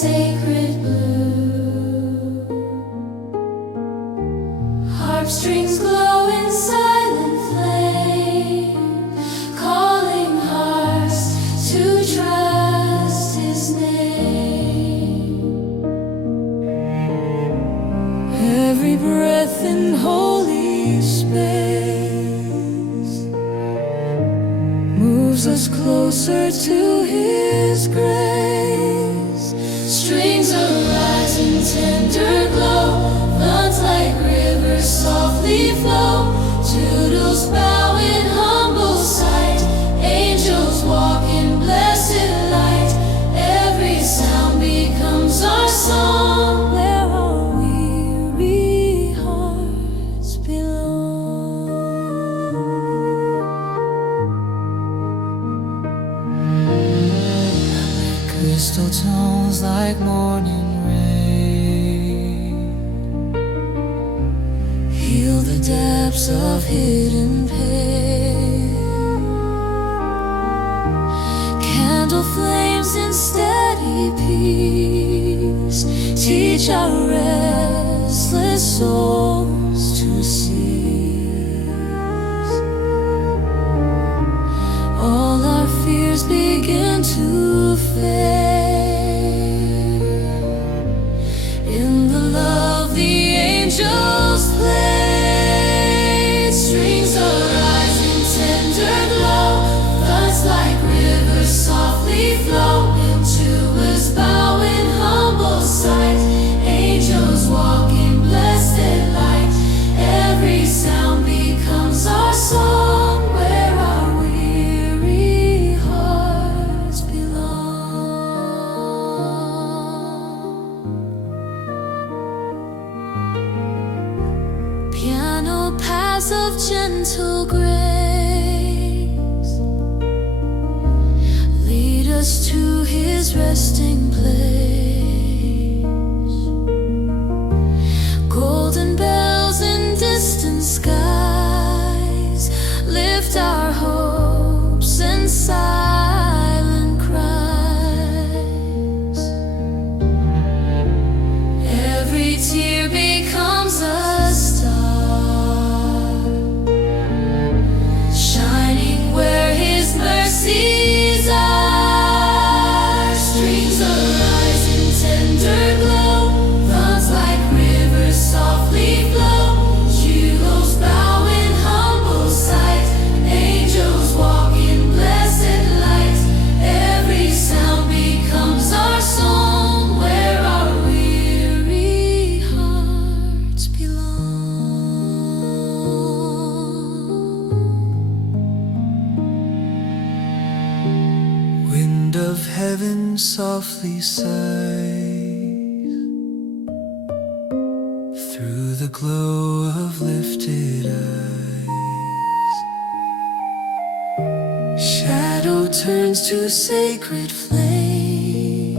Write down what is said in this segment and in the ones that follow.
sacred blue. Harp strings glow in silent flame, calling hearts to trust His name. Every breath in holy space moves us closer to His grace. Strings arise in tender glow, floods like rivers softly flow. Toodles bow in humble sight, angels walk in blessed light. Every sound becomes our song, where our weary hearts belong. Crystal tones like morning rain heal the depths of hidden pain. Candle flames in steady peace teach our restless souls to cease. All our fears begin to fade in the love the angels play. Strings arise in tender glow, floods like rivers softly flow. Into us bow in humble sight, angels walk in blessed light. Every sound becomes our song, where our weary hearts belong. Piano paths of gentle grace lead us to His resting place. Golden bells in distant skies lift our hopes and silent cries. Every tear becomes a star, shining where His mercies are. Strings arise in tender glow, floods like rivers softly flow. Jewels bow in humble sight, angels walk in blessed light. Every sound becomes our song, where our weary hearts belong. Wind of heaven softly sighs through the glow of lifted eyes. Shadow turns to sacred flame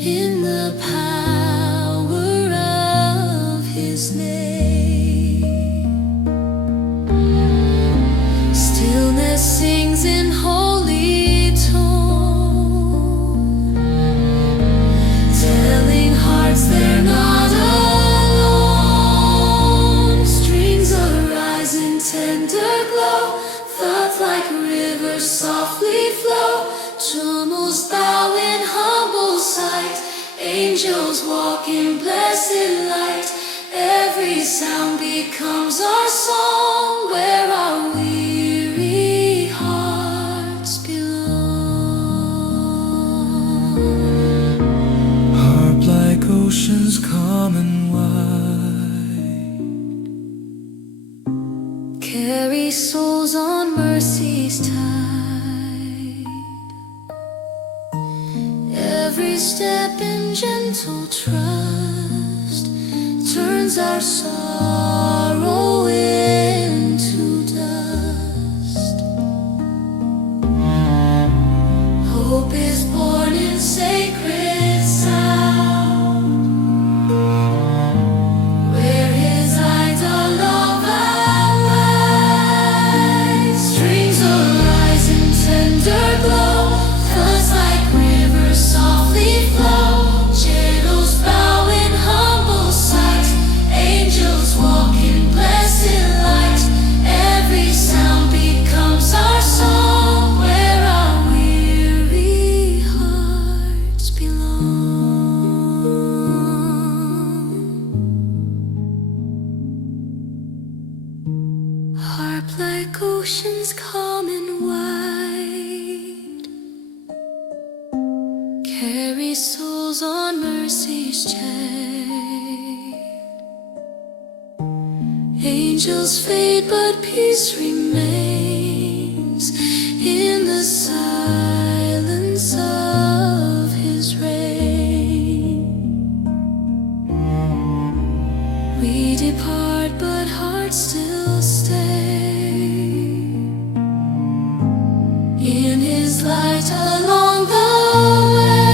in the power of His name. Stillness sings in holy tone, telling hearts they're not alone. Strings arise in tender glow, thoughts like rivers softly flow. Tumults bow in humble sight, angels walk in blessed light. Every sound becomes our song, where our weary hearts belong. Harp like oceans calm and wide, carry souls on mercy's tide. Every step in gentle trust turns our sorrow into dust. Hope is born in sacred sound, where His idol love abides. Strings arise in tender glow, floods like rivers softly flow. souls on mercy's chain. Angels fade, but peace remains in the silence of his reign. We depart, but hearts still stay in his light along the way.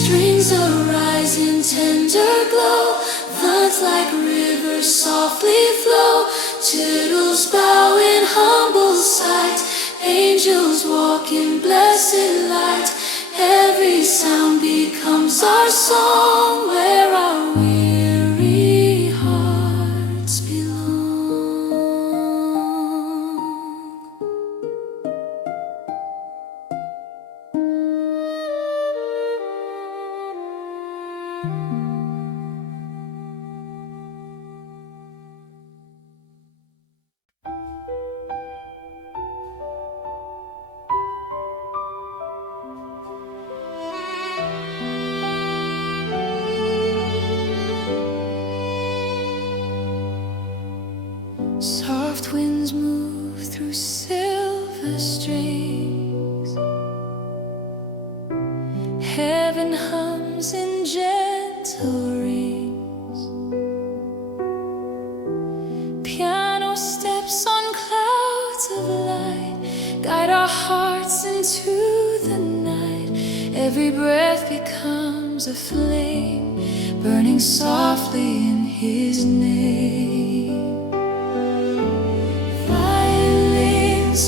Strings arise in tender glow, floods like rivers softly flow. Turtles bow in humble sight, angels walk in blessed light. Every sound becomes our song, where our weary hearts belong. Soft winds move through silver strings. Heaven hums in gentle rings. Piano steps on clouds of light guide our hearts into the night. Every breath becomes a flame, burning softly in his name.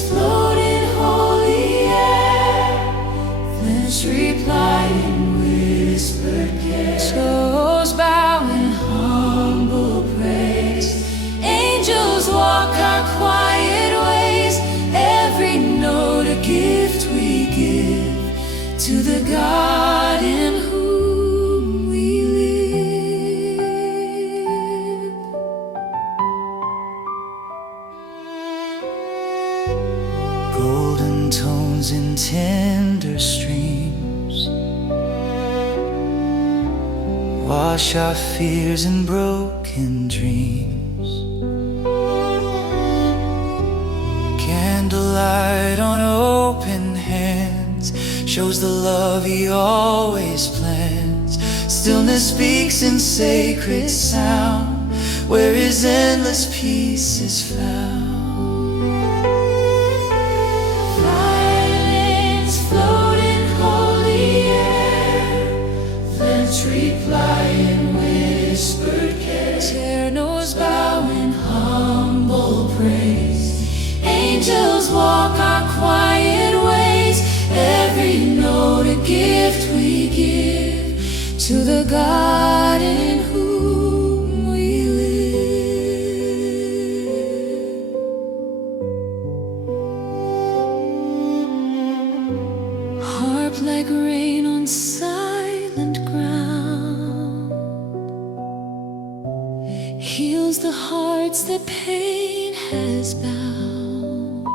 Float in holy air, flutes reply in whispered care. Souls bow in humble praise, angels walk our quiet ways. Every note a gift we give to the God in whom we live. Golden tones in tender streams wash our fears and broken dreams. Candlelight on open hands shows the love he always plans. Stillness speaks in sacred sound, where his endless peace is found. Reply in whispered care. Ternos bow in humble praise. Angels walk our quiet ways. Every note a gift we give to the God in whom we live. Harp like rain on silent ground, heals the hearts that pain has bound.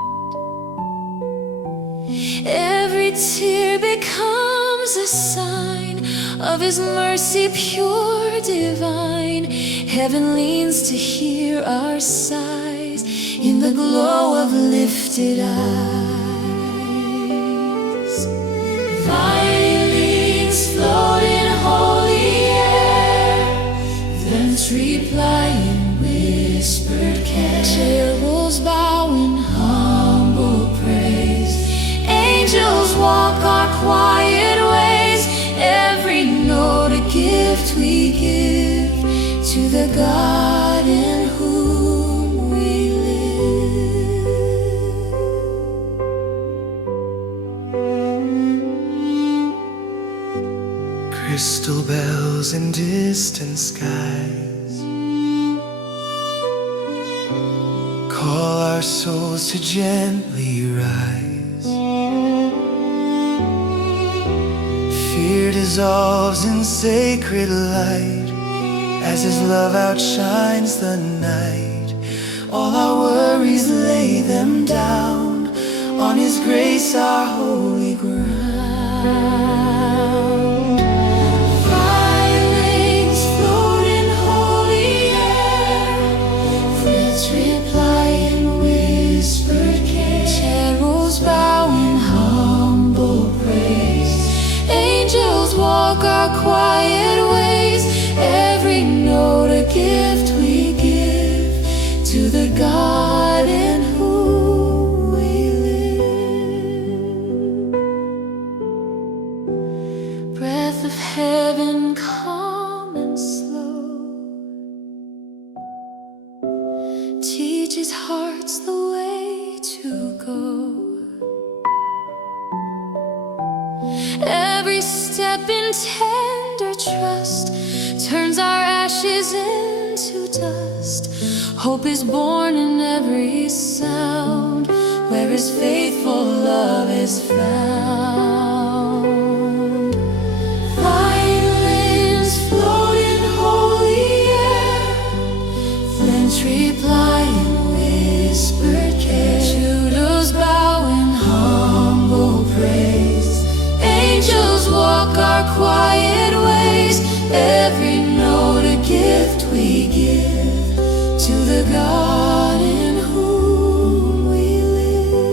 Every tear becomes a sign of his mercy pure divine. Heaven leans to hear our sighs in the glow of lifted eyes. Violins float in holy air, thence reply in whispered care. Cherubs bow in humble praise, angels walk our quiet ways. Every note a gift we give to the God in whom we live. Crystal bells in distant skies call our souls to gently rise. Fear dissolves in sacred light as his love outshines the night. All our worries lay them down on his grace, our holy ground. walk our quiet ways, every note a gift we give to the God in whom we live. Breath of heaven, calm and slow, teaches hearts the way to go. Every step in tender trust turns our ashes into dust. Hope is born in every sound, where His faithful love is found. Violins float in holy air, flints reply in whispered care. Tutors bow in humble praise, angels walk our quiet ways, every note a gift we give to the God in whom we live.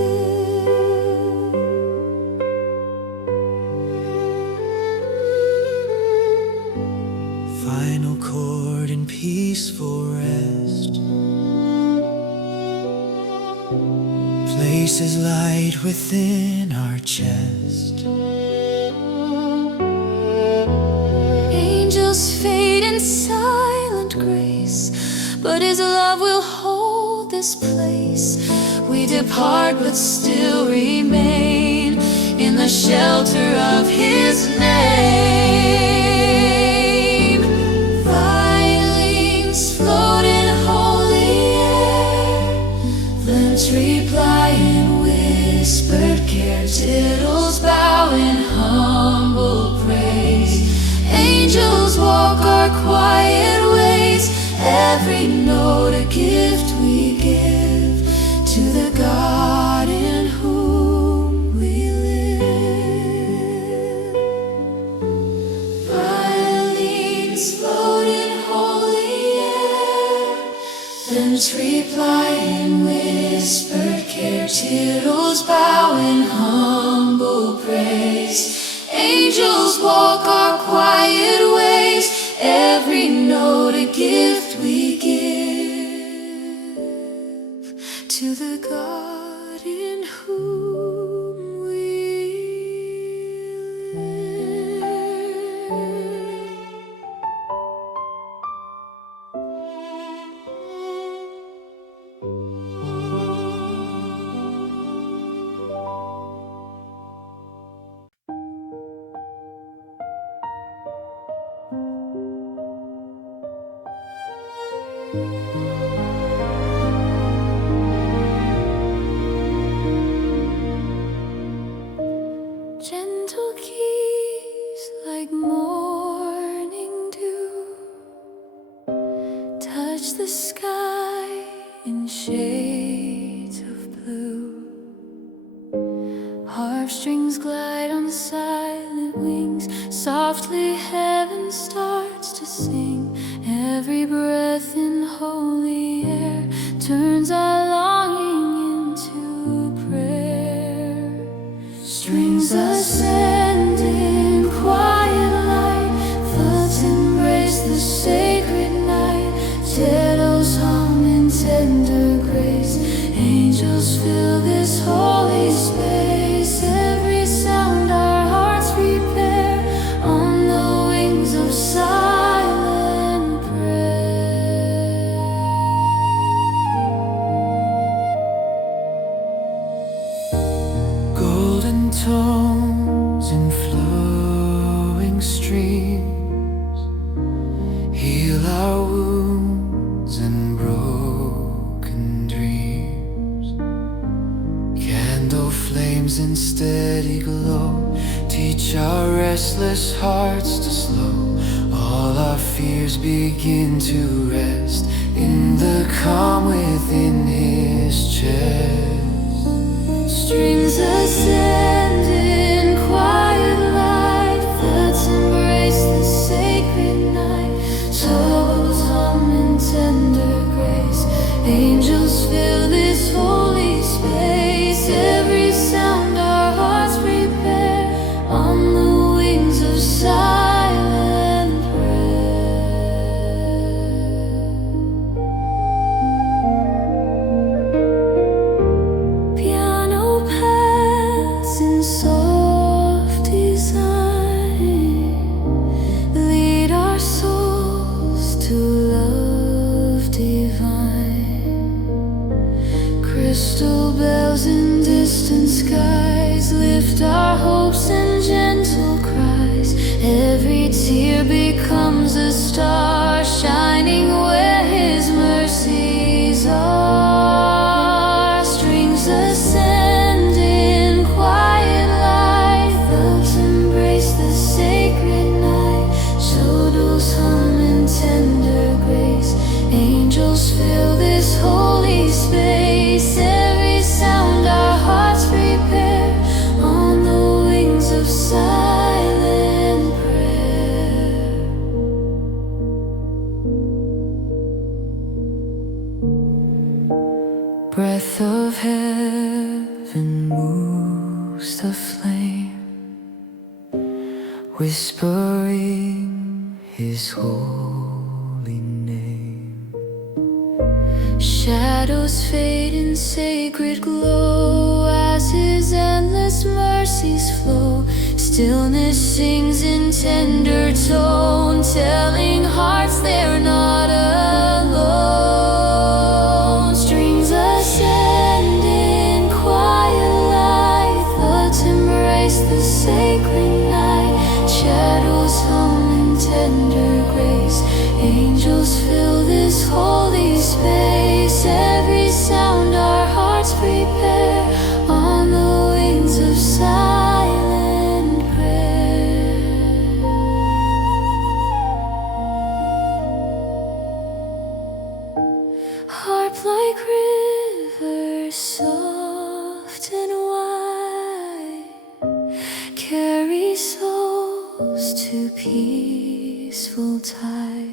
Final chord in peaceful rest, places light within our chest. Angels fade in silent grace, but His love will hold this place. We depart but still remain in the shelter of His name. Violins float in holy air, flints reply in whispered care. Tittles bow in humble praise, angels walk our quiet ways, every note a gift we give to the God in whom we live. Violins float in holy air, flints reply in whispered care. Tittles bow in humble praise, angels walk our quiet ways, every note a gift we give to the God in whom we gentle keys like morning dew touch the sky in shades of blue. Harp strings glide on silent wings, softly heaven starts to sing. Every breath in holy air turns our longing into prayer. Strings ascend in quiet light, floods embrace the sacred night. Shadows hum in tender grace, angels fill this holy space. Every sound our hearts prepare on the wings of silent prayer. Golden tones in flowing streams heal our wounds and broken dreams. Candle flames in steady glow teach our restless hearts to slow. All our fears begin to rest in the calm within His chest. Strings ascend in quiet light, floods embrace the sacred night. Souls hum in tender grace, angels fill this holy space. Every sound our hearts prepare on the wings of silence. tear becomes a star, shining where His mercies are. Strings ascend in quiet light, loves embrace the sacred night. Shadows hum in tender grace, angels fill this holy space. Every sound our hearts prepare, on the wings of silent prayer. Breath of heaven moves the flame, whispering His holy name. Shadows fade in sacred glow as His endless mercies flow. Stillness sings in tender tone, telling hearts they're not alone. Strings ascend in quiet light, thoughts embrace the sacred night. Shadows hum in tender grace, angels fill this holy space. Every sound our hearts prepare, on the wings of silent prayer. Harp like rivers, soft and wide, carry souls to peaceful tide.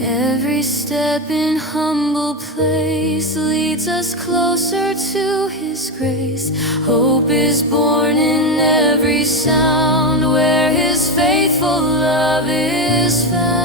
Every step in humble place leads us closer to His grace. Hope is born in every sound, where His faithful love is found.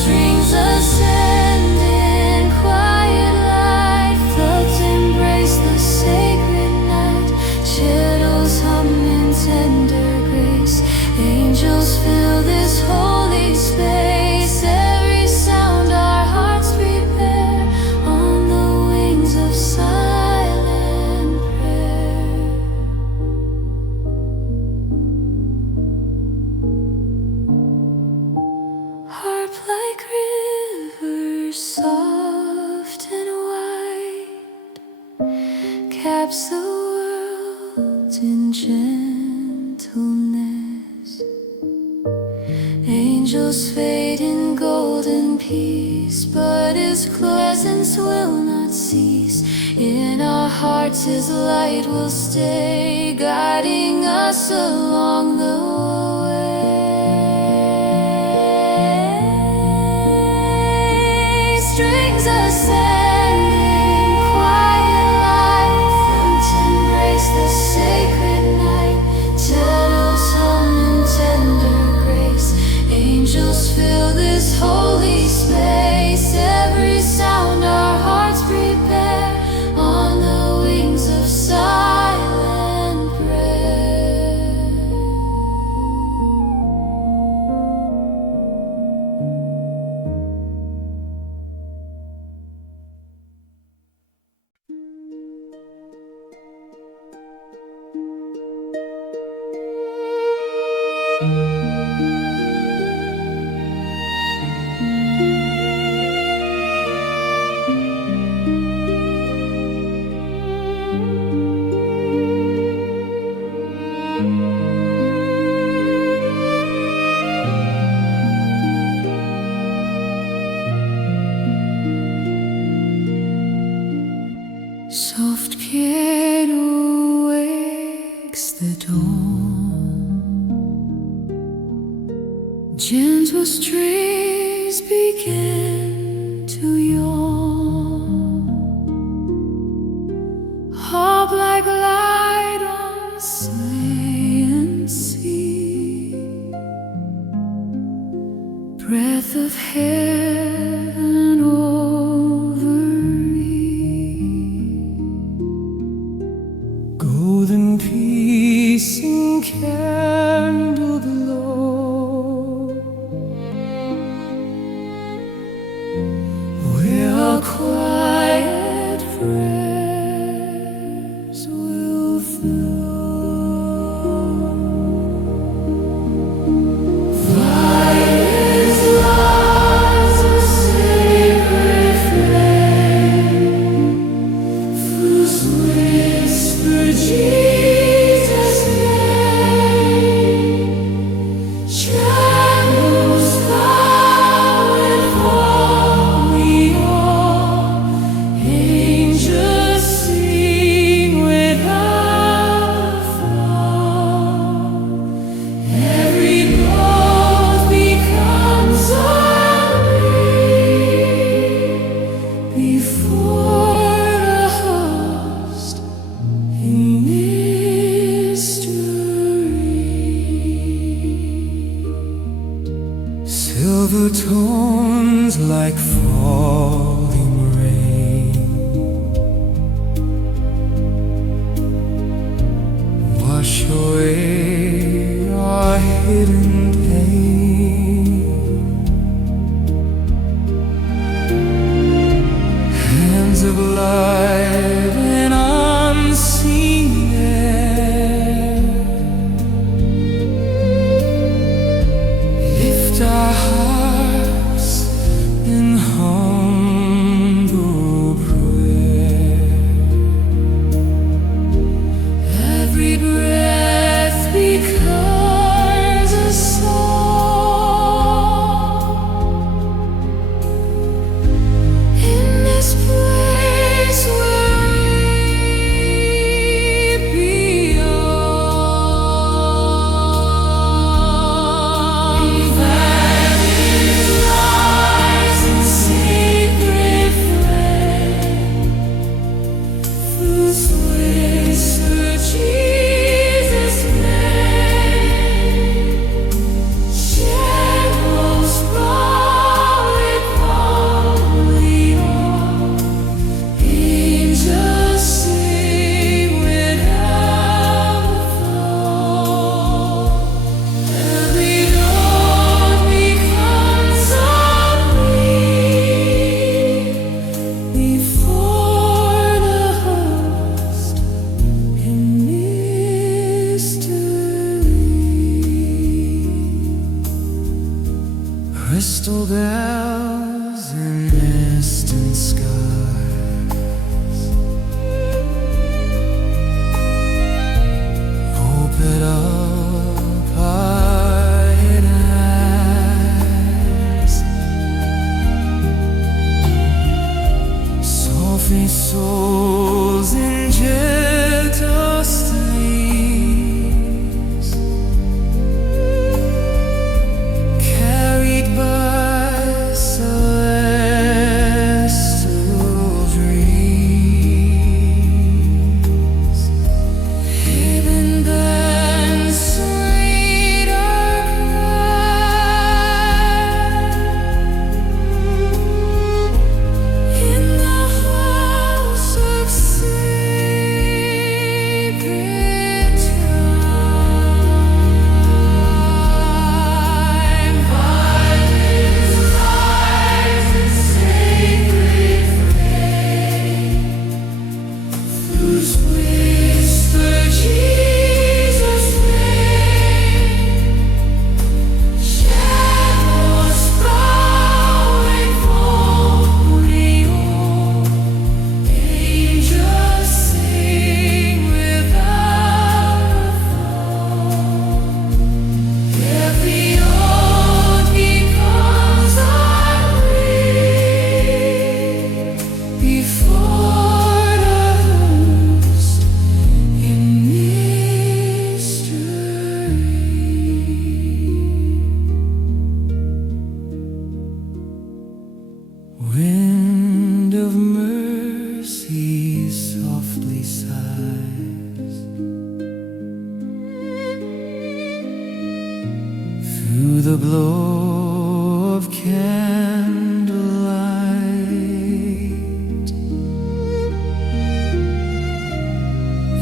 Strings ascend in quiet light, floods embrace the sacred night. Shadows hum in tender grace, angels fill this holy space. Every sound our hearts prepare, on the wings of silent prayer. Harp like rivers, soft and wide, caps the world in gentleness. Angels fade in golden peace, but His presence will not cease. In our hearts His light will stay, guiding us along the way. Strings ascend in quiet light, flutes embrace the sacred night. Shadows hum in tender grace, angels fill this holy space. Every sound our hearts prepare, on the wings of silent prayer. Soft piano wakes the dawn, gentle streams begin to yawn. Harp like light on sleigh and sea, breath of heaven over me. Golden peace in candle glow, where our quiet prayers will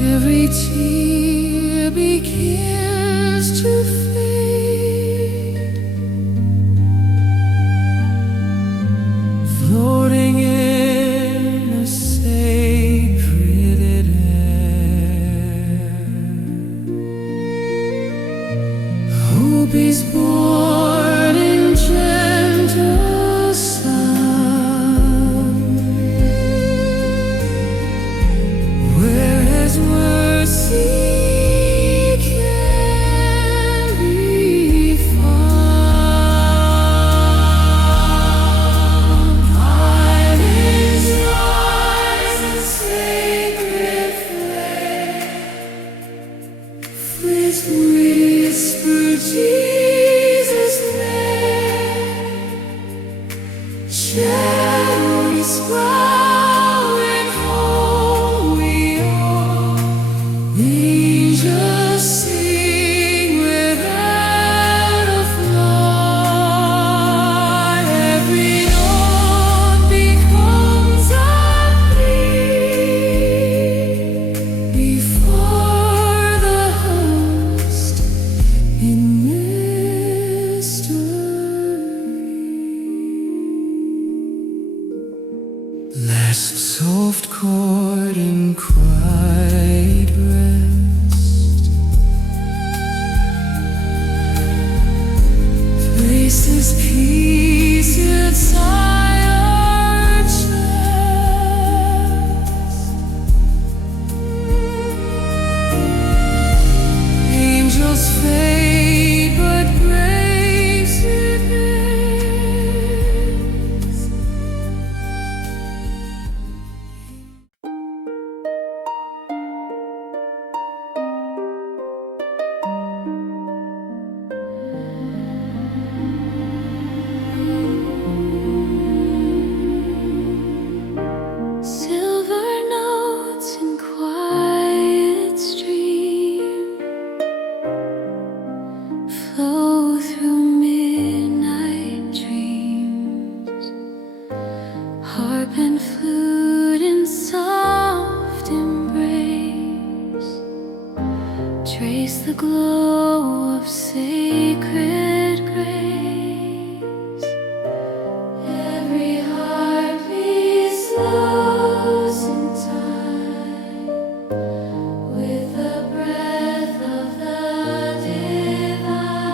Every tear begins to fade, floating in a sacred air. Hope is born in gentle sound, whereas mercy can be found. Silence rise in sacred flame, flutes whisper Jesus' name. Shadows growling holy awe, angels sing without a flaw. Every note becomes a plea before the host in mystery. Last soft chord in quiet rest places peace inside our chest. Angels fade, but grace remains. Silver notes in quiet stream flow through midnight dreams. Harp and flute in soft embrace trace the glow of sacred grace. Every heartbeat slows in time with the breath of the divine.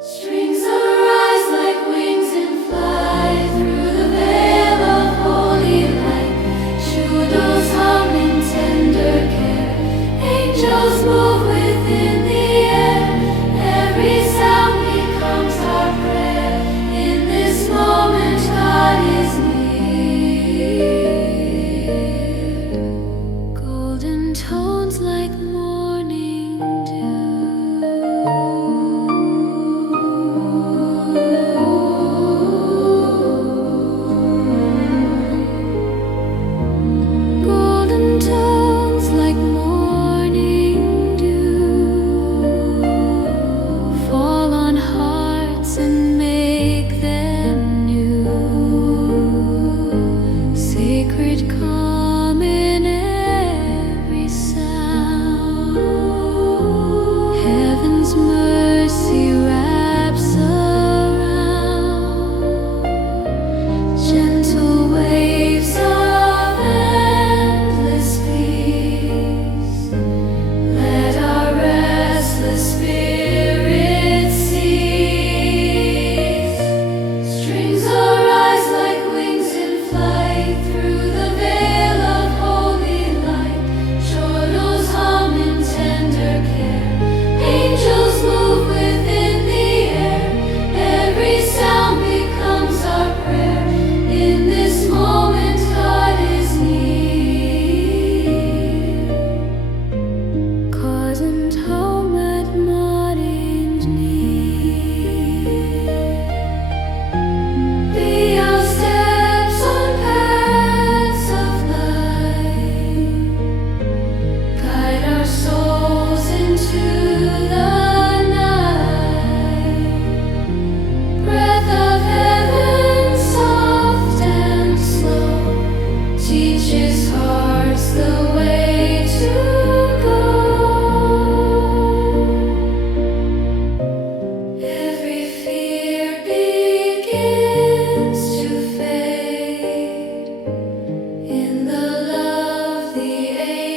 Strings arise like wings and fly through the veil of holy light. Shadows hum in tender care. Angels move within the air. Every sound becomes our prayer. In this moment, God is near.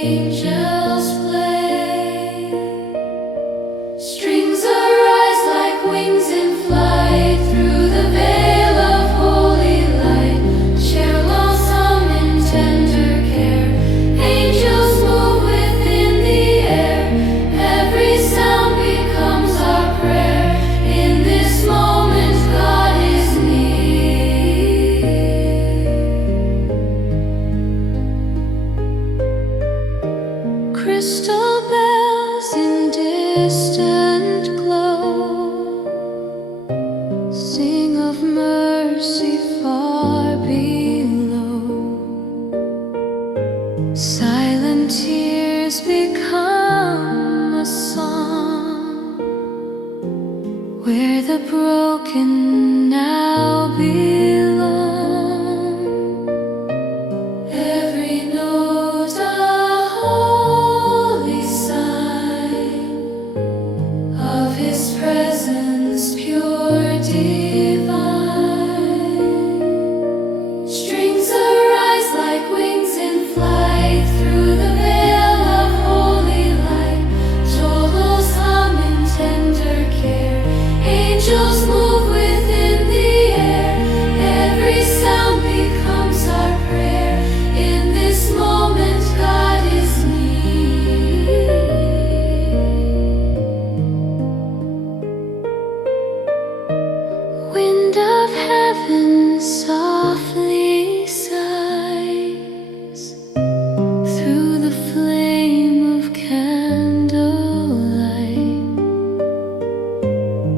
angels play. Strings arise like wings in flight through the veil of holy light. Cellos hum in tender care. Angels move within the air. Every sound becomes our prayer. In this moment, God is near. Crystal bells in distant glow sing of mercy far below. Silent tears become a song where the broken now belong. Every note a holy sign of His presence pure divine. Strings arise like wings in flight through the veil of holy light. Jolos hum in tender care. Angels move within the air. Every sound becomes our prayer. In this moment, God is near. Wind of heaven softly sighs through the flame of candlelight.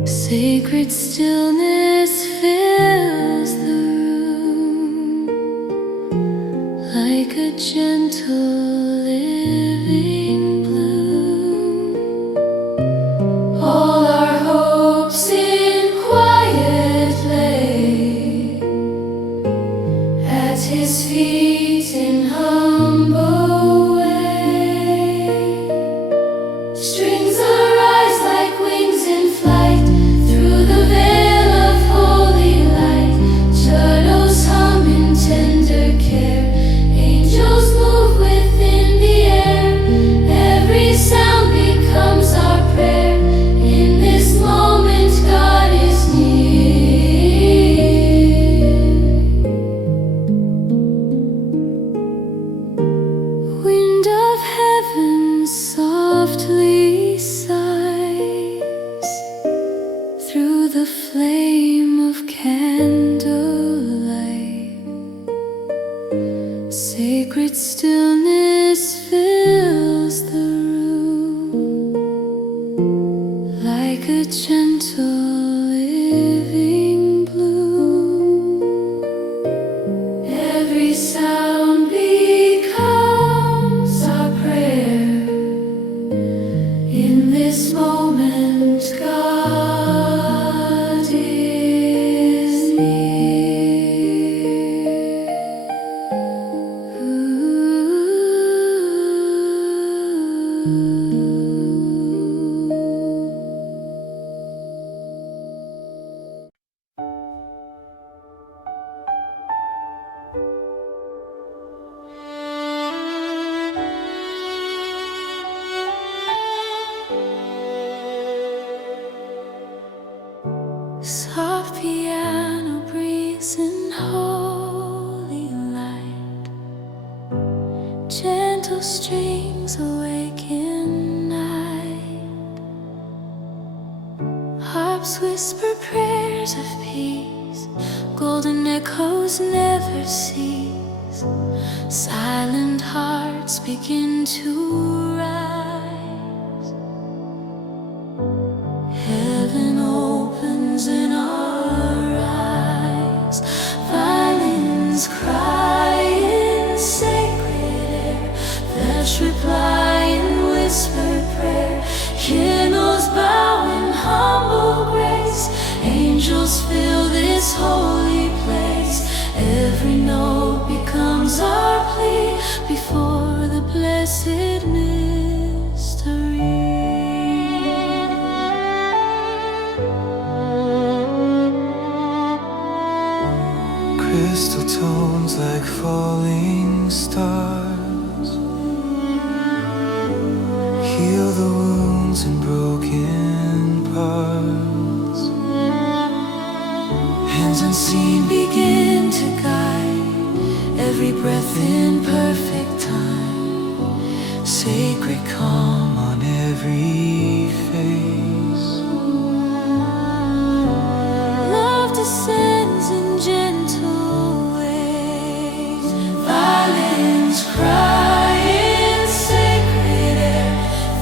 Sacred stillness fills the room like a gentle living bloom. All our hopes in quiet lay at His feet in humble way. Strings arise like wings in flight through the veil of holy light. Shadows hum in tender care. Angels move within the air. Every sound becomes our prayer. In this moment, God is near. Wind of heaven softly sighs through the flame of candlelight. Sacred stillness fills the room like a gentle living bloom. Every sound becomes our prayer. In this moment, God is near. Soft piano breeze in holy light. Gentle strings awaken night. Harps whisper prayers of peace. Golden echoes never cease. Silent hearts begin to rise. Heaven opens in our eyes. Violins cry in sacred air. Flesh reply in whispered prayer. Hymnals bow in humble grace. Angels fill this holy place. Every note becomes our plea before the blessed mystery. Crystal tones like falling stars bones and broken parts. Hands unseen begin to guide every breath in perfect time. Sacred calm on every face. Love descends in gentle ways. Violins cry in sacred air,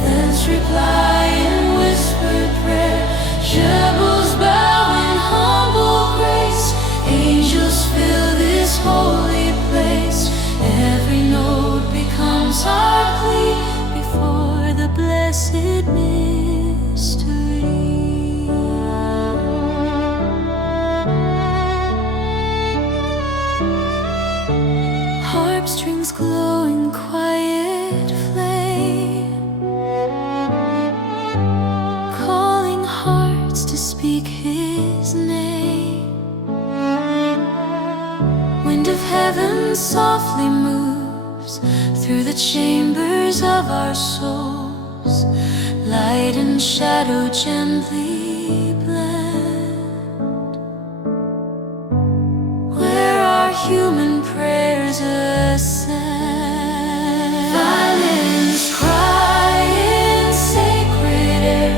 thence reply in whispered prayer. Rebels bow in humble grace. Angels fill this holy place. Every note becomes our plea before the blessed mystery. Harp strings glow in quiet flame, calling hearts to speak His name. Wind of heaven softly moves through the chambers of our souls. Light and shadow gently blend, where our human prayers ascend. Violins cry in sacred air,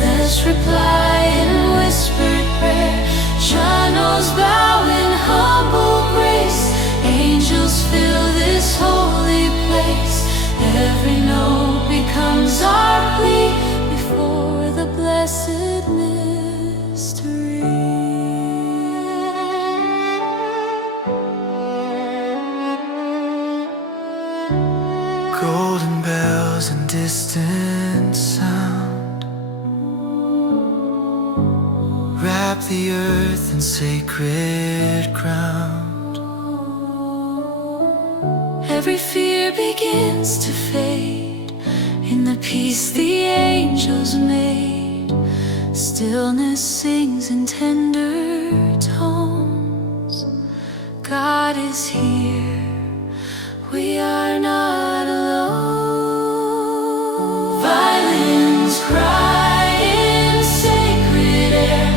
thence reply in whispered prayer. Channels bow in humble grace. Angels fill this holy place. Every note becomes our plea before the blessed mystery. Golden bells and distant sound wrap the earth in sacred ground. Every fear begins to fade in the peace the angels made. Stillness sings in tender tones. God is here, we are not alone. Violins cry in sacred air,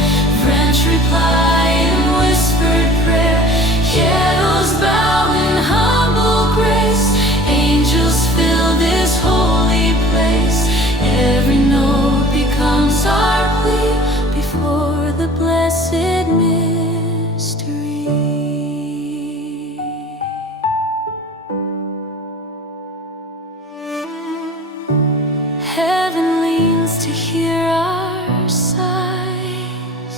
French reply in whispered prayer. Kettles bow in humble grace. Angels fill this holy place. Every note becomes our plea before the blessed mystery. Heaven leans to hear our sighs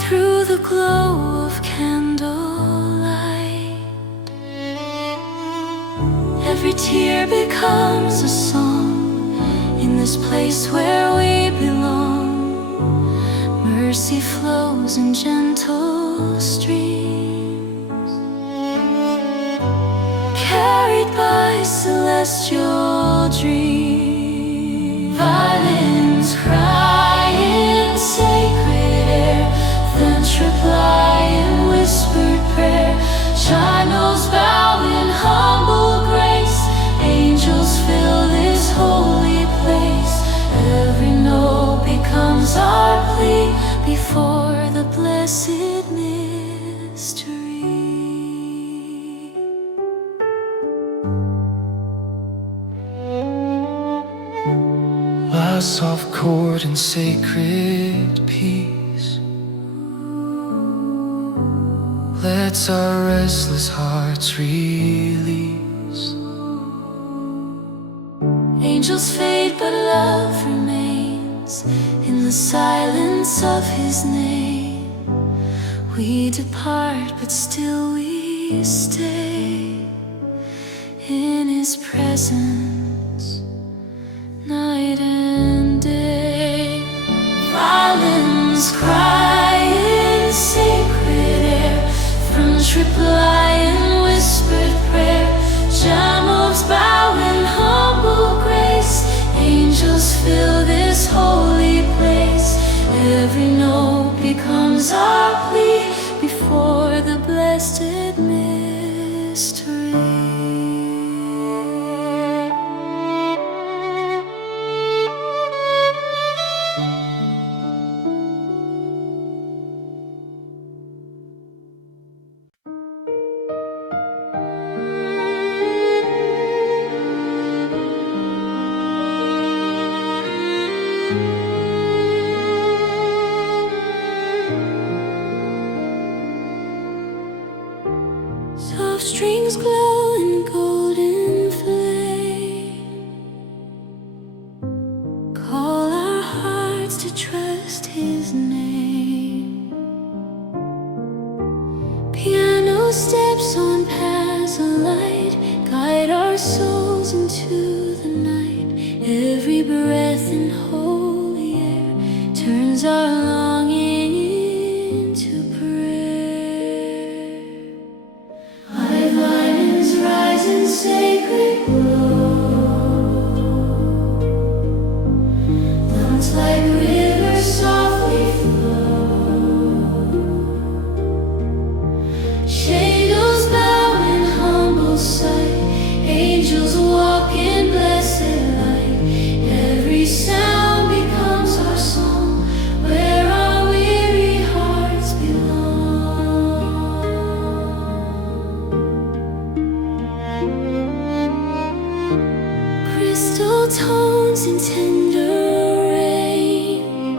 through the glow of candlelight. Every tear becomes a song in this place where we belong. Mercy flows in gentle streams, carried by celestial dreams. Violins cry in sacred air, thence reply in whispered prayer. Channels bow in humble grace. Angels fill this holy place. Every note becomes our plea before the blessed mystery. A soft chord and sacred peace lets our restless hearts release. Angels fade, but love remains in the silence of His name. We depart, but still we stay in His presence, night and day. Violins cry in sacred air, French reply in whispered prayer. Jammels bow in humble grace. Angels fill this holy place. Every note becomes our plea before the blessed mystery. eyes in tender rain,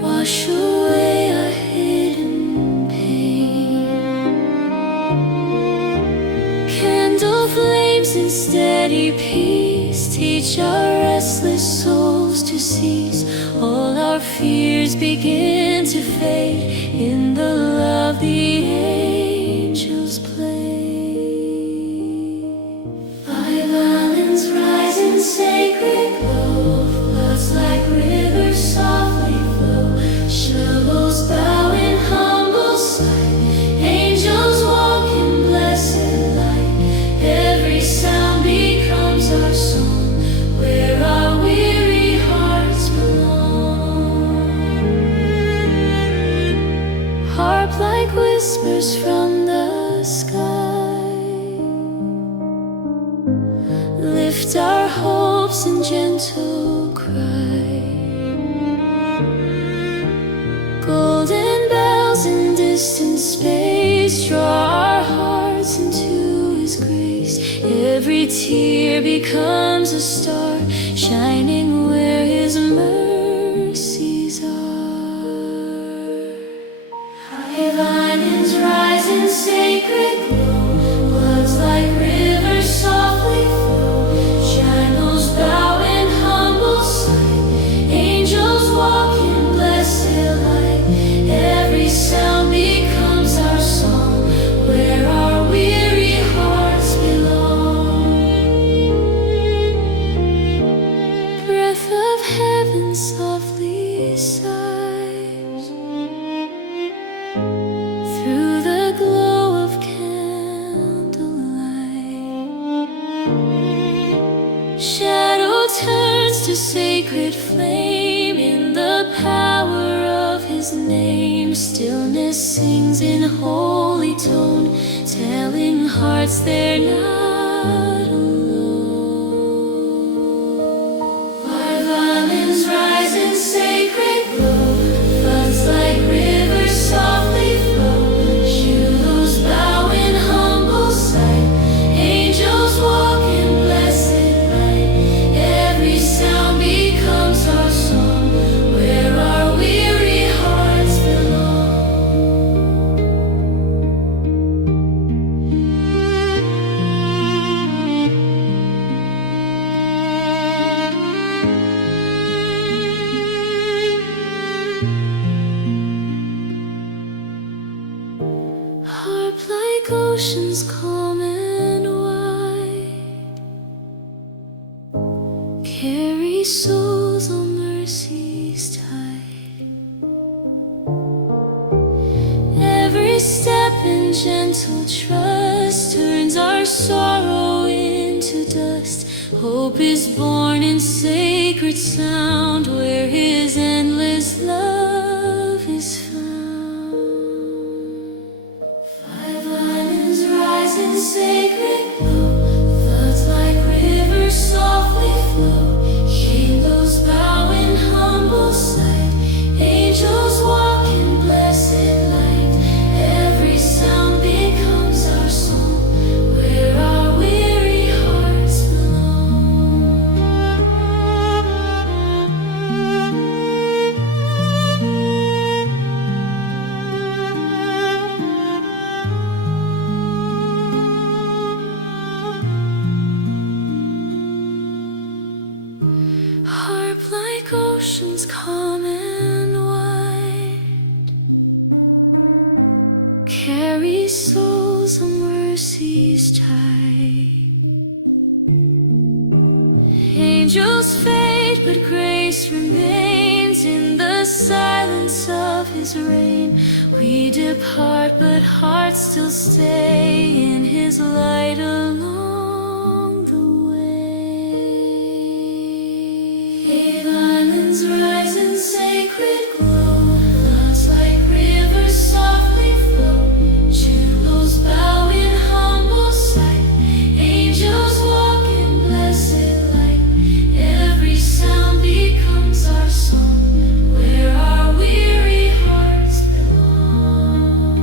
wash away our hidden pain. Candle flames in steady peace, teach our restless souls to cease. All our fears begin to fade in the love the angels play. Violins rise in sacred glow, floods like rivers softly flow. Cellos bow in humble sight, angels walk in blessed light. Every sound becomes our song, where our weary hearts belong. Harp like whispers from the sky, lift our hopes in gentle cry. Golden bells in distant space draw our hearts into His grace. Every tear becomes a star, shining where His mercies are. High violins rise in sacred glow, floods like rivers softly flow. Channels bow in humble sight, angels walk in blessed light. Every sound becomes our song, where our weary hearts belong. Breath of heaven softly sighs through the glow of candlelight. Shadow turns to sacred flame in the power of His name. Stillness sings in holy tone, telling hearts they're not alone. Violins rise in sacred glow, floods like rivers softly flow. Cellos bow in humble sight, angels walk in blessed light. Every sound becomes our song, where our weary hearts belong. Harp like oceans calm and wide, carry souls on mercy's tide. Every step in gentle trust turns our sorrow into dust. Hope is born in sacred sound, where His endless love is found. Five violins rise in sacred glow, floods like rivers softly flow. Angels bow in humble sight, angels walk in blessed light. Every sound becomes our song, where our weary hearts belong. Harp like oceans calm and wide, carry souls on mercy's tide. Angels fade, but grace remains in the silence of His reign. We depart, but hearts still stay in His light along the way. Violins rise in sacred glow, floods like rivers softly flow. Cellos bow in humble sight, angels walk in blessed light. Every sound becomes our song, where our weary hearts belong.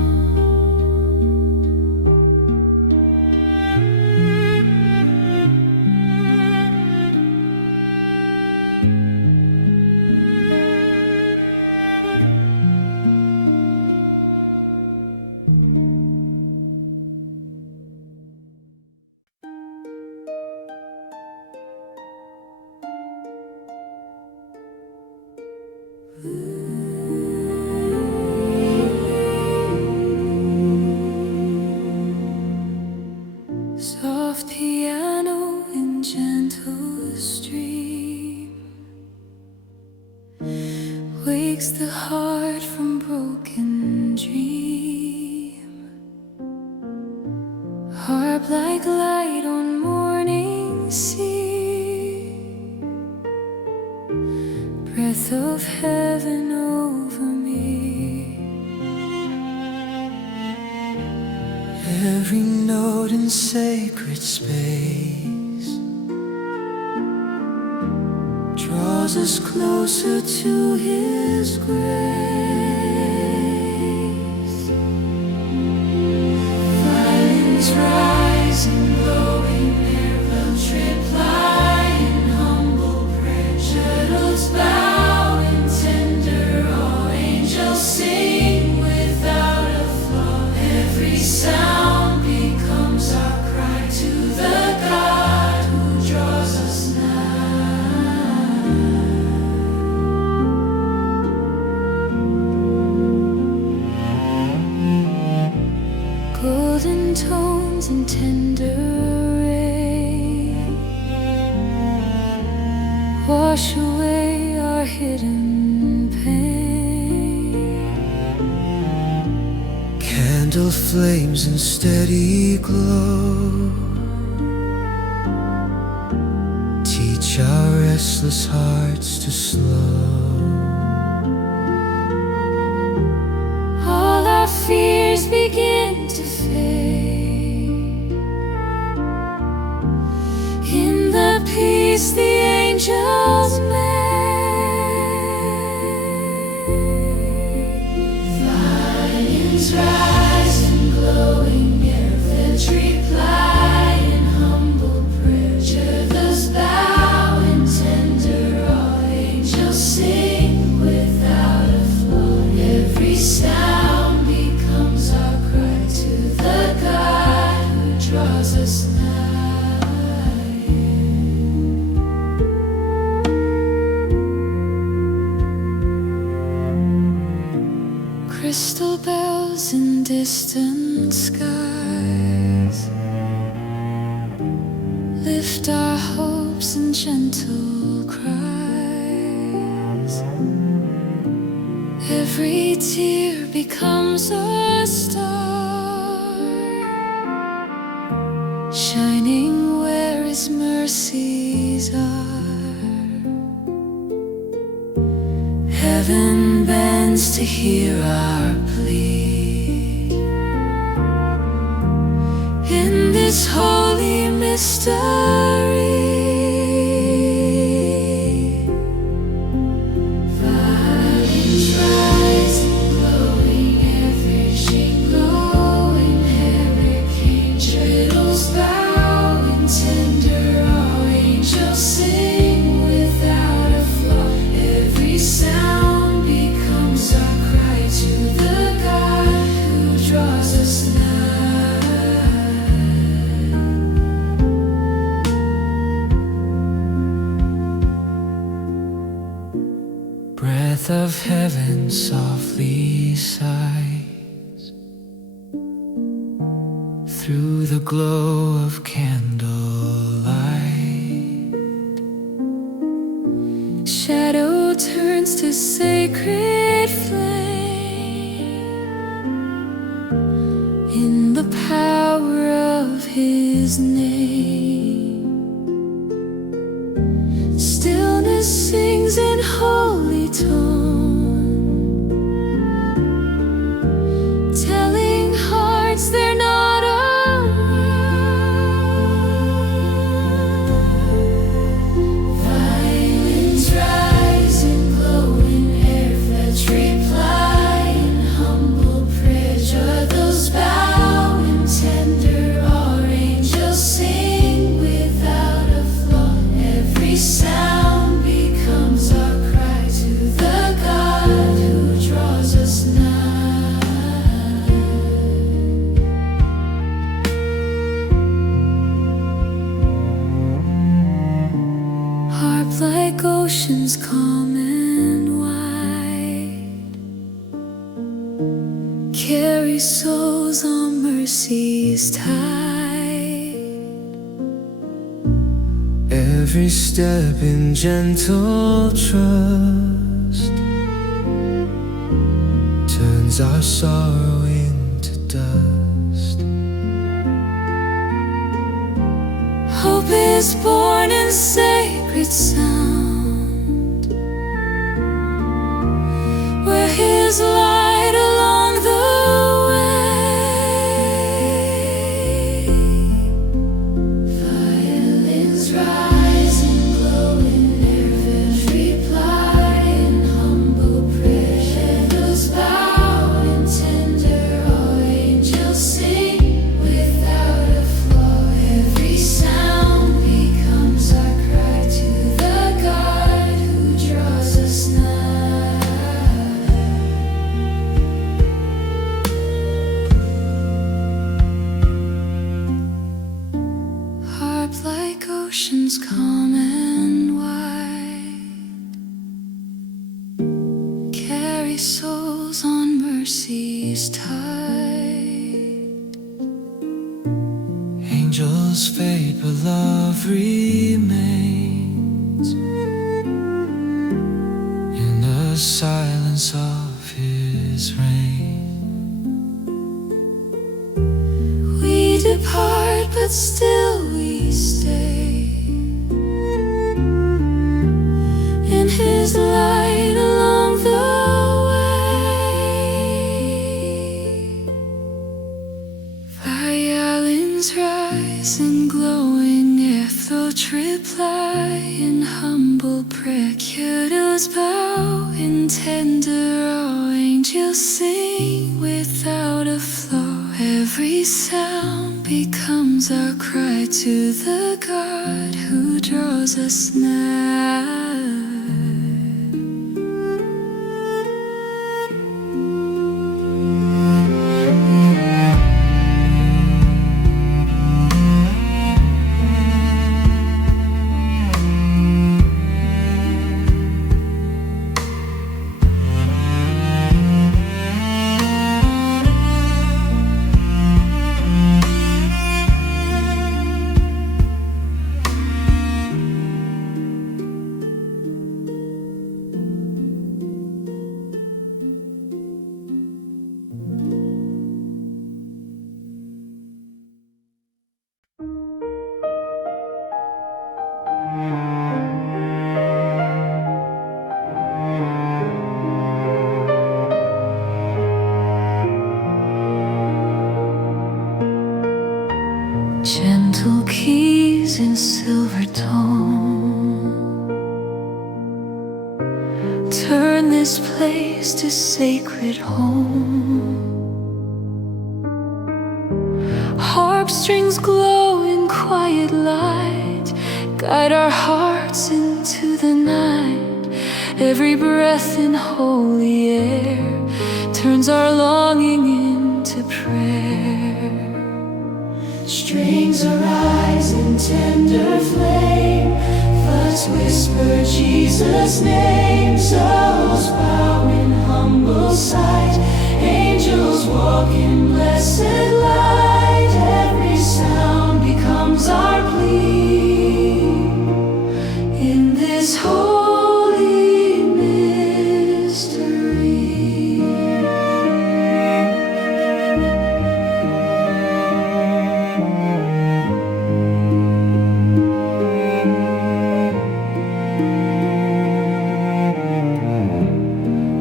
Soft piano in gentle stream wakes the heart from broken dream. Harp like light on morning sea, breath of heaven over me. Every note in sacred space draws us closer to His grace. Violins rising, glowing, their reply in humble prayer. Shadows bow in tender awe. Angels sing without a flaw. Every sound becomes our cry to the God who draws us nigh. Golden tones and tender rain wash away our hidden pain. Candle flames in steady glow teach our restless hearts to slow. All our fears begin to fade in the peace the angels made. Violins rising, glowing, air-fed reply in humble prayer. Shadows bow in tender awe. Angels sing without a flaw. Every sound becomes our cry to the God who draws us nigh. Crystal bells in distant skies lift our hopes in gentle cries. Every tear becomes a star, shining where His mercies are. Heaven bends to hear our plea in this holy mystery. Violins rising, glowing, air-fishing, glowing, hurricane. Shadows bow in tender awe. Angels sing without a flaw. Every sound becomes our cry to the God who draws us nigh. Breath of heaven softly sighs through the glow of candlelight. Shadow turns to sacred flame in the power of His name. Stillness sings in holy tone, telling hearts they're not alone. Violins rising, glowing, air-fed reply in humble prayer. Shadows bow in tender awe. Angels sing Every step in gentle trust turns our sorrow into dust. Hope is born in sacred sound, where His light along the way. Violins rise and glow in every reply in humble prayer. Shadows bow in tender awe. Angels sing without a flaw. Every sound becomes our cry to the God who draws us nigh. Harp like oceans calm and wide, carry souls on mercy's tide. Angels fade, but love remains in the silence of His reign. We depart, but still we stay in His light along the way. Violins rise and glowing echoes reply in humble prayer. Kudos bow in tender awe. Angels sing without a flaw. Every sound becomes our cry to the God who draws us nigh. Gentle keys in silver tone turn this place to sacred home. Harp strings glow in quiet light, guide our hearts into the night. Every breath in holy air turns our longing into prayer. Strings arise in tender flame, floods whisper Jesus' name. Souls bow in humble sight, angels walk in blessed light. Every sound becomes our plea in this holy mystery.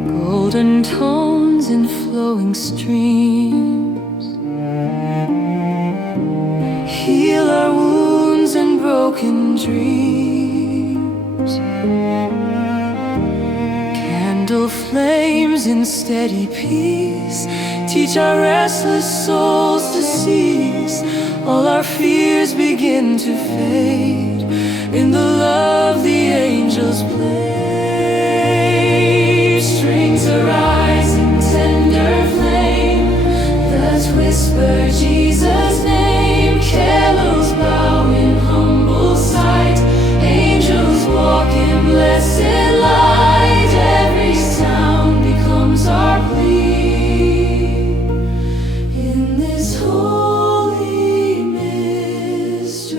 Golden tones in flowing streams heal our wounds and broken dreams. Candle flames in steady peace teach our restless souls to cease. All our fears begin to fade in the love the angels play. Strings arise in tender flame, floods whisper Jesus' name. Cellos bow in humble sight, angels walk in blessed light. Every sound becomes our plea in this holy mystery.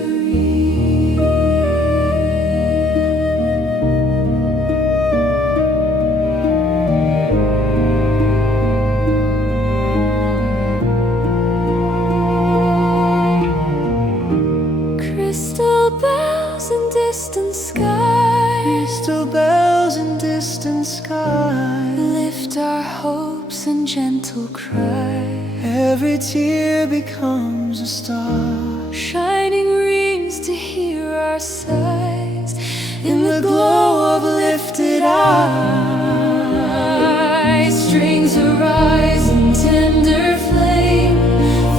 distant sky. Crystal bells in distant skies Lift our hopes in gentle cry. Every tear becomes a star. Shining rings to hear our sighs. In the glow of lifted eyes, Strings arise in tender flame.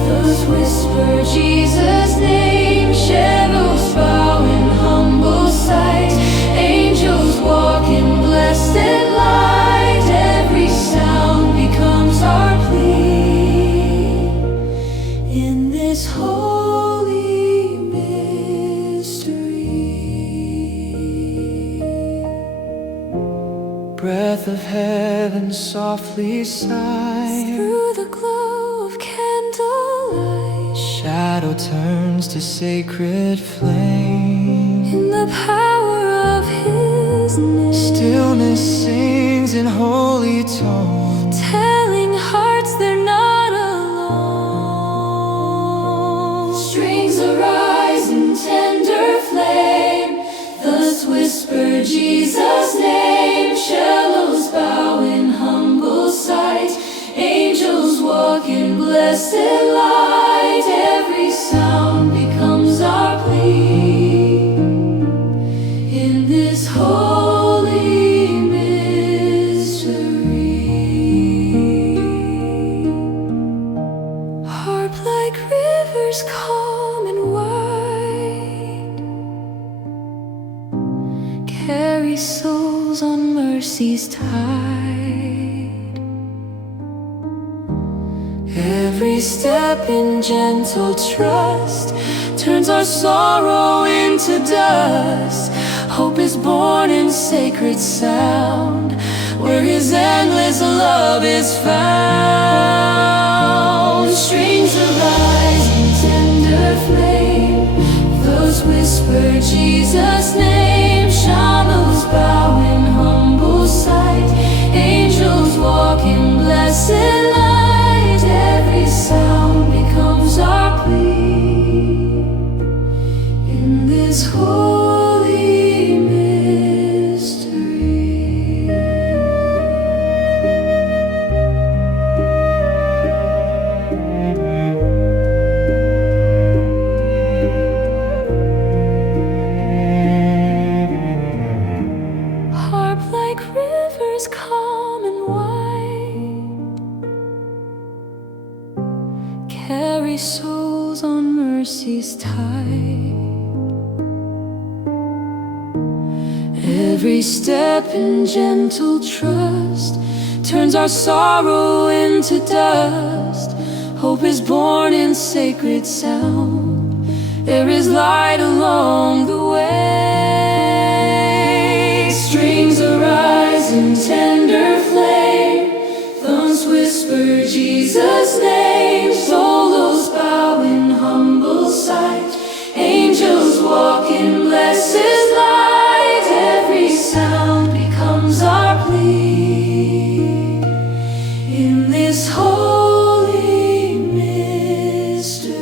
Those whisper Jesus' name. Shadows bow in humble sight. Angels walk in blessed light. Every sound becomes our plea. In this holy mystery, breath of heaven softly sigh. through the glow of candlelight, Shadow turns to sacred flame. in the power of His name, Stillness sings in holy tone, telling hearts they're not alone. Strings arise in tender flame. Thus whisper Jesus' name. Shallows bow in humble sight. Angels walk in blessed light. Every sound becomes our plea. In this holy mystery, harp like rivers calm and wide, carry souls on mercy's tide. Every step in gentle trust turns our sorrow into dust. Hope is born in sacred sound, where His endless love is found. Strings arise in tender flame. Those whisper Jesus' name. Shallows bow in humble sight. Angels walk in blessed light. Every sound becomes our plea. In this holy mystery, harp like rivers calm and wide, carry souls on mercy's tide. Every step in gentle trust turns our sorrow into dust. Hope is born in sacred sound. There is light along the way. Strings arise in tender flame. Thorns whisper Jesus' name. Solos bow in humble sight. Angels walk in blessed light. Every sound becomes our plea. In this holy mystery,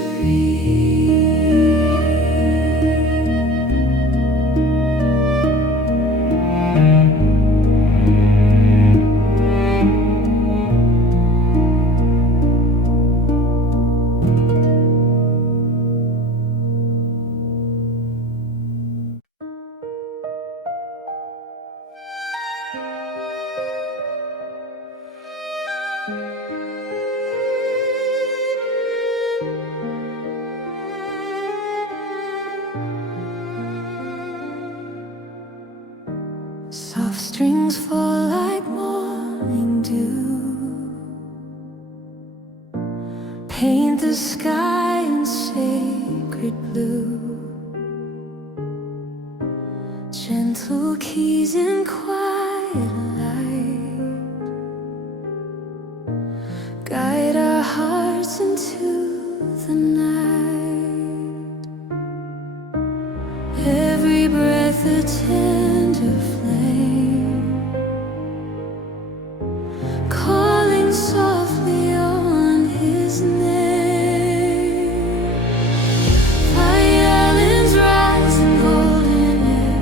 soft strings fall like morning dew, paint the sky in sacred blue. Gentle keys in quiet light guide our hearts into the night. Every breath a tender flame, calling softly on His name. Violins rise in golden air,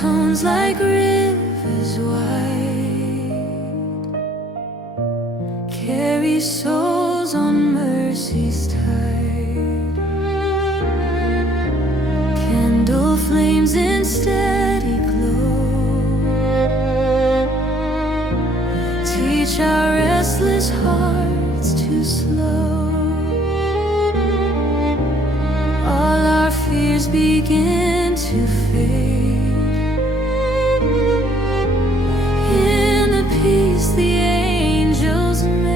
tones like rivers wide, carry souls on mercy's tide. Candle flames in steady glow, teach our restless hearts to slow. All our fears begin to fade in the peace the angels made.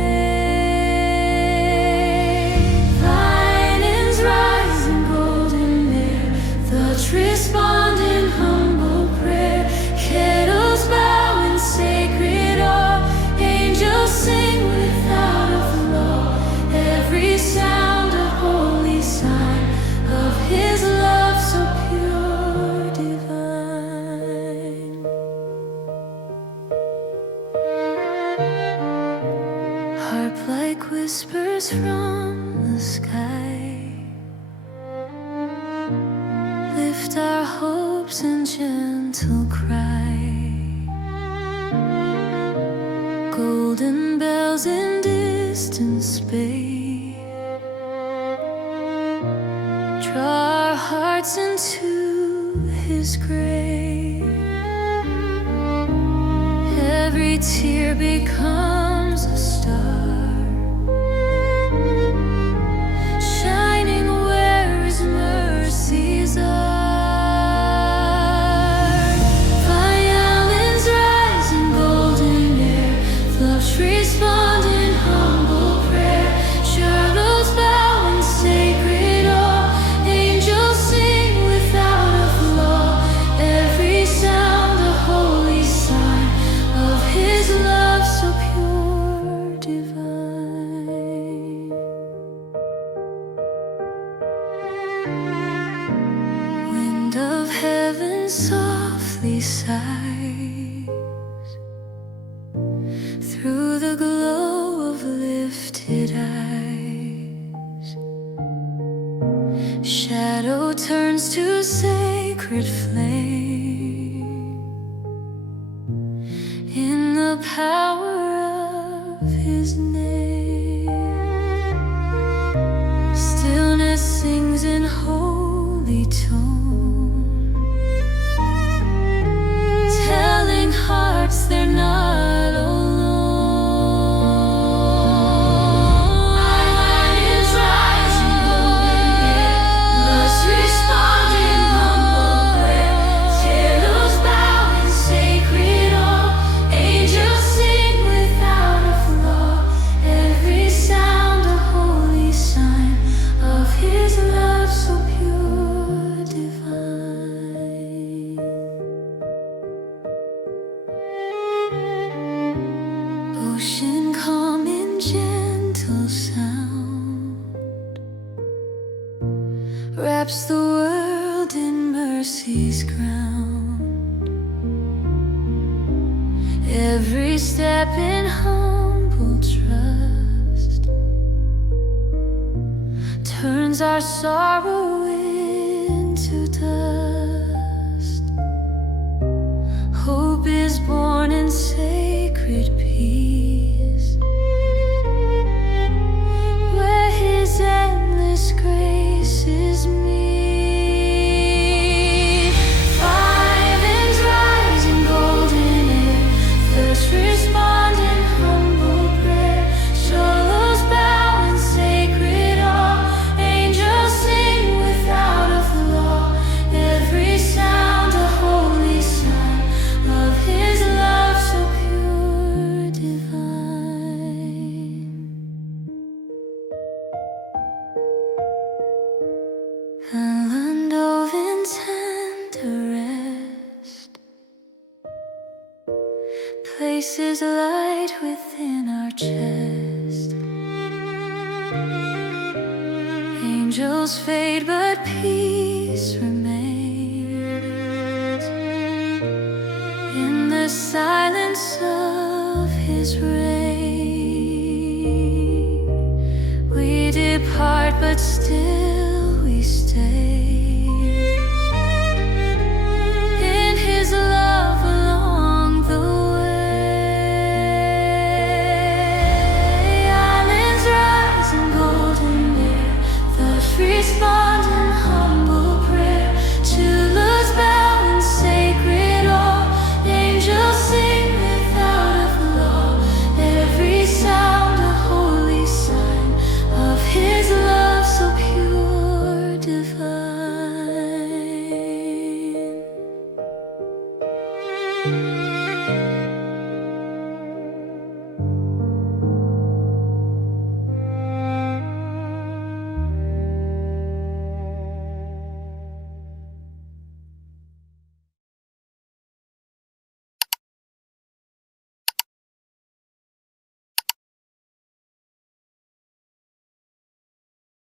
Violins rise in golden air, thoughts respond in humble prayer. Kettles bow in sacred awe, angels sing without a flaw. Every sound a holy sign of His love so pure, divine. Harp like whispers from the sky, lift our hopes in gentle cry. Golden bells in distant space draw our hearts into His grave. Every tear becomes a star, shining where His mercies are. Violins rise in golden air, flutes respond in humble prayer. Shadows bow in sacred awe, angels sing without a flaw. Every sound a holy sign of His love so pure, divine. Wind of heaven softly sighs through the glow of lifted eyes. Shadow turns to sacred flame in the power of His name. Stillness sings in holy tone, telling hearts they're not alone. Violins rise in golden air, thus respond in humble prayer. Kettles bow in sacred awe, angels sing without a flaw. Every sound a holy sign of His love so pure, divine. Ocean calm in gentle sound wraps the world in mercy's ground. Every step in humble trust turns our sorrow into dust. Hope is born in sacred peace, where His endless grace is meet. Violins rise in golden air, thus respond in humble prayer. Shadows bow in sacred awe, angels sing without a flaw. Every sound a holy sign of His love so pure, divine. A land of tender rest places light within our chest. Angels fade, but peace remains in the silence of His reign. We depart, but still we stay